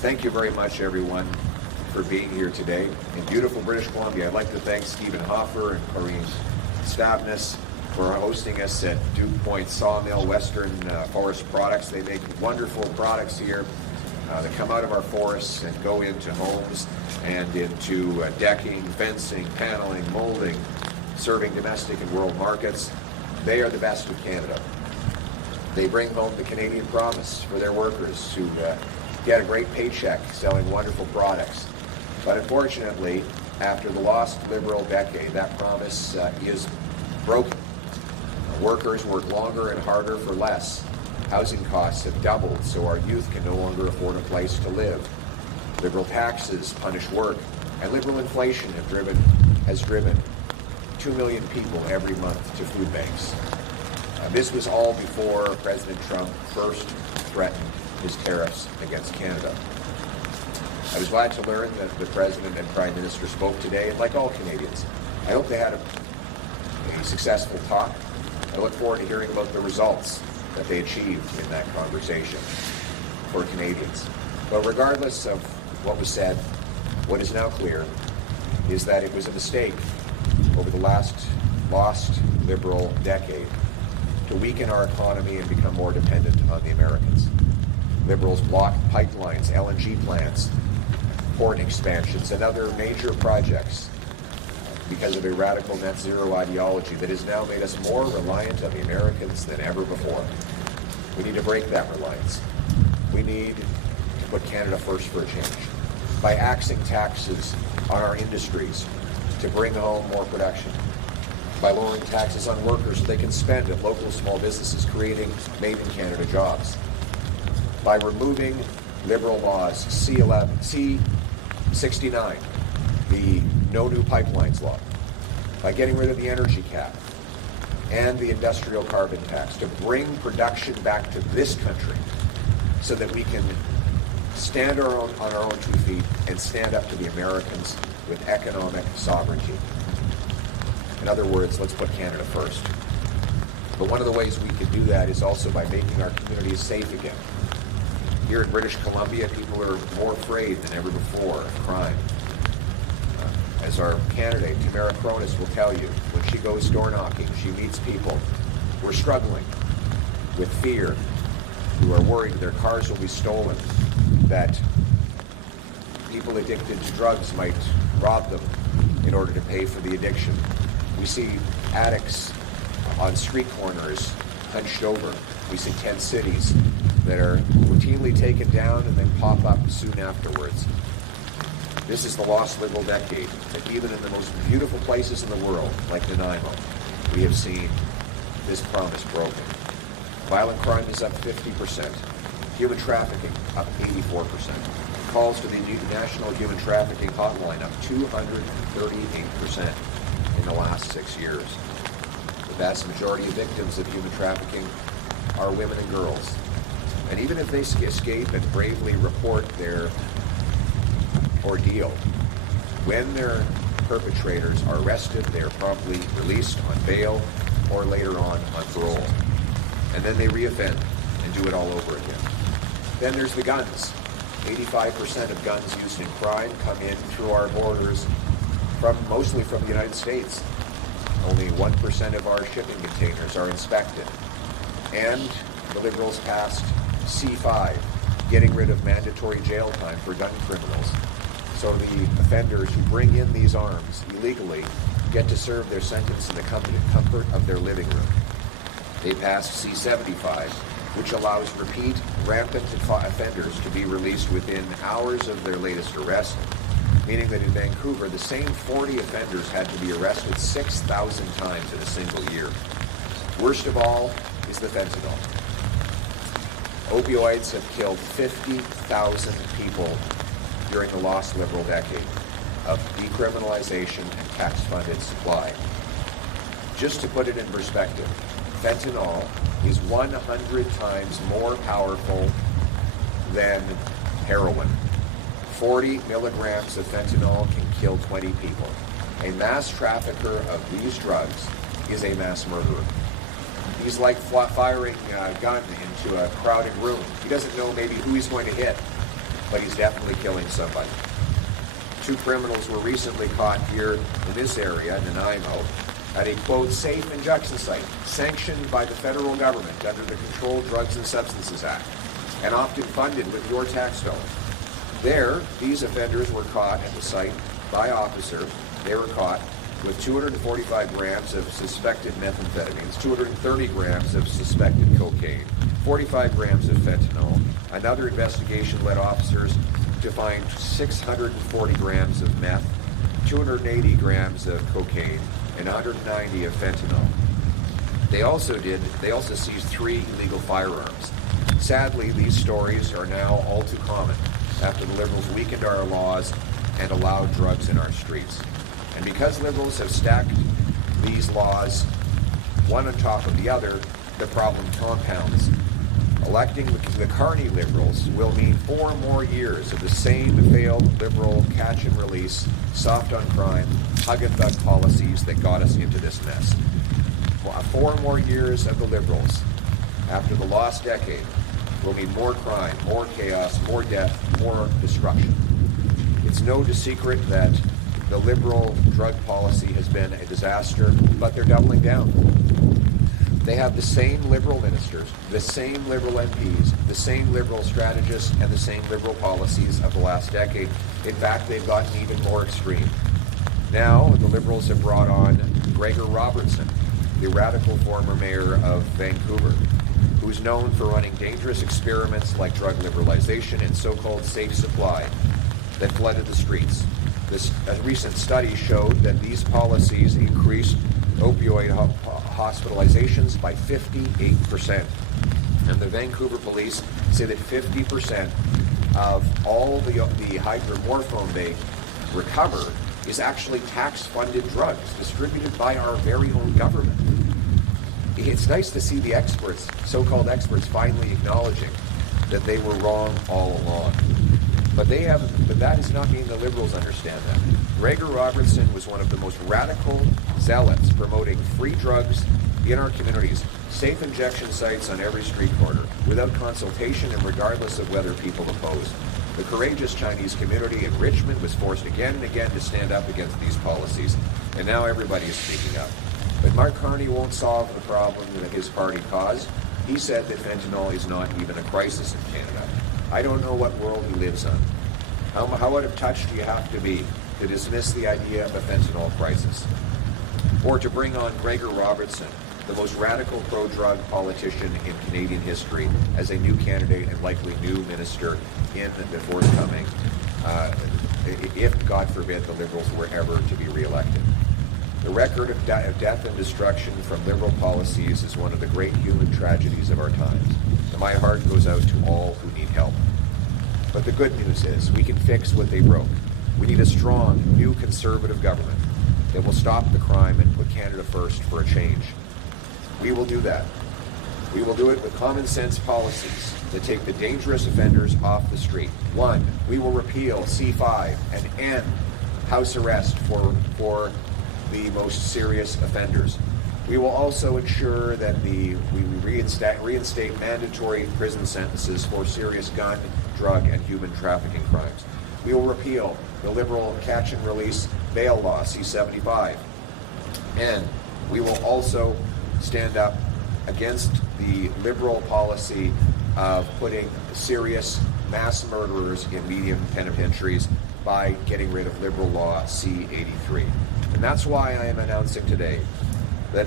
Thank you very much, everyone, for being here today. In beautiful British Columbia, I'd like to thank Stephen Hoffer and Corrine Stavness for hosting us at Duke Point Sawmill, Western Forest Products. They make wonderful products here that come out of our forests and go into homes and into decking, fencing, paneling, molding, serving domestic and world markets. They are the best of Canada. They bring home the Canadian promise for their workers who get a great paycheck selling wonderful products. But unfortunately, after the lost Liberal decade, that promise is broken. Workers work longer and harder for less. Housing costs have doubled, so our youth can no longer afford a place to live. Liberal taxes punish work, and Liberal inflation has driven 2 million people every month to food banks. This was all before President Trump first threatened his tariffs against Canada. I was glad to learn that the President and Prime Minister spoke today, and like all Canadians, I hope they had a successful talk. I look forward to hearing about the results that they achieved in that conversation for Canadians. But regardless of what was said, what is now clear is that it was a mistake over the lost Liberal decade to weaken our economy and become more dependent on the Americans. Liberals blocked pipelines, LNG plants, port expansions, and other major projects because of a radical net zero ideology that has now made us more reliant on the Americans than ever before. We need to break that reliance. We need to put Canada first for a change by axing taxes on our industries to bring home more production, by lowering taxes on workers so they can spend at local small businesses, creating made-in-Canada jobs, by removing Liberal laws, C-69, the No New Pipelines law, by getting rid of the energy cap and the industrial carbon tax to bring production back to this country so that we can stand on our own 2 feet and stand up to the Americans with economic sovereignty. In other words, let's put Canada first. But one of the ways we can do that is also by making our communities safe again. Here in British Columbia, people are more afraid than ever before of crime. As our candidate, Tamara Cronus, will tell you, when she goes door knocking, she meets people who are struggling with fear, who are worried their cars will be stolen, that people addicted to drugs might rob them in order to pay for the addiction. We see addicts on street corners hunched over. We see tent cities that are routinely taken down and then pop up soon afterwards. This is the lost Liberal decade, that even in the most beautiful places in the world, like Nanaimo, we have seen this promise broken. Violent crime is up 50%. Human trafficking up 84%. Calls to the National Human Trafficking Hotline up 238% in the last 6 years. The vast majority of victims of human trafficking are women and girls. And even if they escape and bravely report their ordeal, when their perpetrators are arrested, they are promptly released on bail or later on parole. And then they reoffend and do it all over again. Then there's the guns. 85% of guns used in crime come in through our borders, mostly from the United States. Only 1% of our shipping containers are inspected. And the Liberals passed C-5, getting rid of mandatory jail time for gun criminals. So the offenders who bring in these arms illegally get to serve their sentence in the comfort of their living room. They passed C-75, which allows repeat, rampant offenders to be released within hours of their latest arrest, meaning that in Vancouver, the same 40 offenders had to be arrested 6,000 times in a single year. Worst of all is the fentanyl. Opioids have killed 50,000 people during the lost Liberal decade of decriminalization and tax-funded supply. Just to put it in perspective, fentanyl is 100 times more powerful than heroin. 40 milligrams of fentanyl can kill 20 people. A mass trafficker of these drugs is a mass murderer. He's like firing a gun into a crowded room. He doesn't know maybe who he's going to hit. but he's definitely killing somebody. 2 criminals were recently caught here in this area, in Nanaimo, at a, quote, safe injection site sanctioned by the federal government under the Controlled Drugs and Substances Act and often funded with your tax dollars. There, these offenders were caught at the site by officers. They were caught with 245 grams of suspected methamphetamines, 230 grams of suspected cocaine, 45 grams of fentanyl. Another investigation led officers to find 640 grams of meth, 280 grams of cocaine, and 190 of fentanyl. They also seized 3 illegal firearms. Sadly, these stories are now all too common after the Liberals weakened our laws and allowed drugs in our streets. And because Liberals have stacked these laws one on top of the other, the problem compounds. Electing the Carney Liberals will mean 4 more years of the same failed Liberal catch and release, soft on crime, hug and thug policies that got us into this mess. 4 more years of the Liberals after the lost decade will mean more crime, more chaos, more death, more destruction. It's no secret that the Liberal drug policy has been a disaster, but they're doubling down. They have the same Liberal ministers, the same Liberal MPs, the same Liberal strategists, and the same Liberal policies of the last decade. In fact, they've gotten even more extreme. Now, the Liberals have brought on Gregor Robertson, the radical former mayor of Vancouver, who's known for running dangerous experiments like drug liberalization and so-called safe supply that flooded the streets. A recent study showed that these policies increased opioid hospitalizations by 58%. And the Vancouver police say that 50% of all the hydromorphone they recover is actually tax-funded drugs distributed by our very own government. It's nice to see the experts, so-called experts, finally acknowledging that they were wrong all along. But that does not mean the Liberals understand that. Gregor Robertson was one of the most radical zealots promoting free drugs in our communities, safe injection sites on every street corner, without consultation and regardless of whether people opposed. The courageous Chinese community in Richmond was forced again and again to stand up against these policies, and now everybody is speaking up. But Mark Carney won't solve the problem that his party caused. He said that fentanyl is not even a crisis in Canada. I don't know what world he lives on. How out of touch do you have to be to dismiss the idea of a fentanyl crisis? Or to bring on Gregor Robertson, the most radical pro-drug politician in Canadian history, as a new candidate and likely new minister in the forthcoming, if, God forbid, the Liberals were ever to be re-elected. The record of death and destruction from Liberal policies is one of the great human tragedies of our times. And my heart goes out to all who need help. But the good news is we can fix what they broke. We need a strong, new Conservative government that will stop the crime and put Canada first for a change. We will do that. We will do it with common sense policies that take the dangerous offenders off the street. 1, we will repeal C5 and end house arrest for the most serious offenders. We will also ensure that we reinstate mandatory prison sentences for serious gun, drug, and human trafficking crimes. We will repeal the Liberal catch and release bail law, C-75. And we will also stand up against the Liberal policy of putting serious mass murderers in medium penitentiaries by getting rid of Liberal law C-83. And that's why I am announcing today that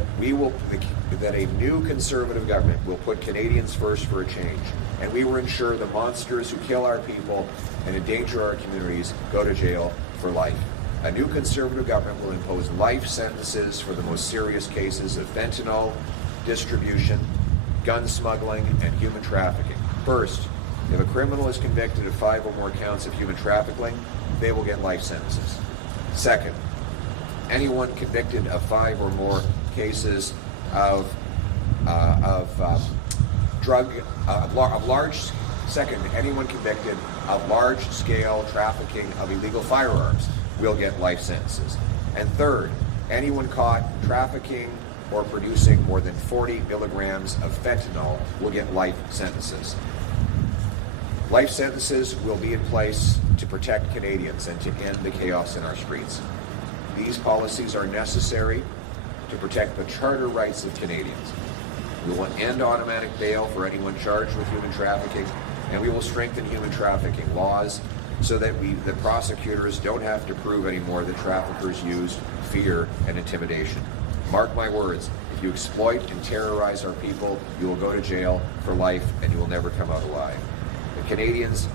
that a new Conservative government will put Canadians first for a change, and we will ensure the monsters who kill our people and endanger our communities go to jail for life. A new Conservative government will impose life sentences for the most serious cases of fentanyl distribution, gun smuggling, and human trafficking. First, if a criminal is convicted of 5 or more counts of human trafficking, they will get life sentences. Second, anyone convicted of 5 or more cases of anyone convicted of large-scale trafficking of illegal firearms will get life sentences. And third, anyone caught trafficking or producing more than 40 milligrams of fentanyl will get life sentences. Life sentences will be in place to protect Canadians and to end the chaos in our streets. These policies are necessary to protect the charter rights of Canadians. We will end automatic bail for anyone charged with human trafficking, and we will strengthen human trafficking laws so that the prosecutors don't have to prove anymore that traffickers used fear and intimidation. Mark my words, if you exploit and terrorize our people, you will go to jail for life and you will never come out alive. The Canadians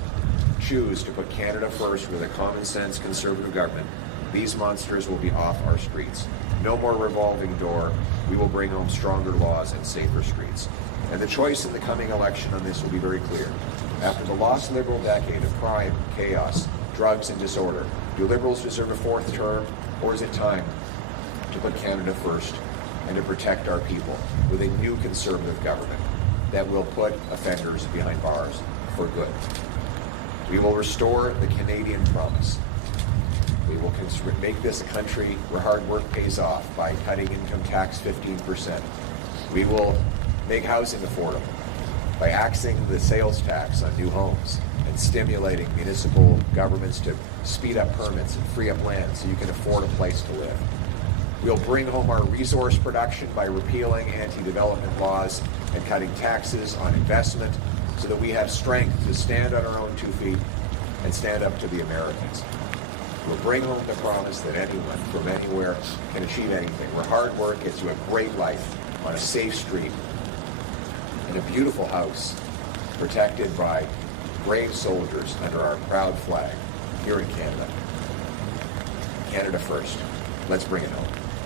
choose to put Canada first with a common sense conservative government. These monsters will be off our streets. No more revolving door. We will bring home stronger laws and safer streets. And the choice in the coming election on this will be very clear. After the lost Liberal decade of crime, chaos, drugs, and disorder, do Liberals deserve a fourth term, or is it time to put Canada first and to protect our people with a new Conservative government that will put offenders behind bars for good? We will restore the Canadian promise. We will make this a country where hard work pays off by cutting income tax 15%. We will make housing affordable by axing the sales tax on new homes and stimulating municipal governments to speed up permits and free up land so you can afford a place to live. We'll bring home our resource production by repealing anti-development laws and cutting taxes on investment so that we have strength to stand on our own 2 feet and stand up to the Americans. We'll bring home the promise that anyone from anywhere can achieve anything, where hard work gets you a great life on a safe street, in a beautiful house, protected by brave soldiers under our proud flag here in Canada. Canada first. Let's bring it home.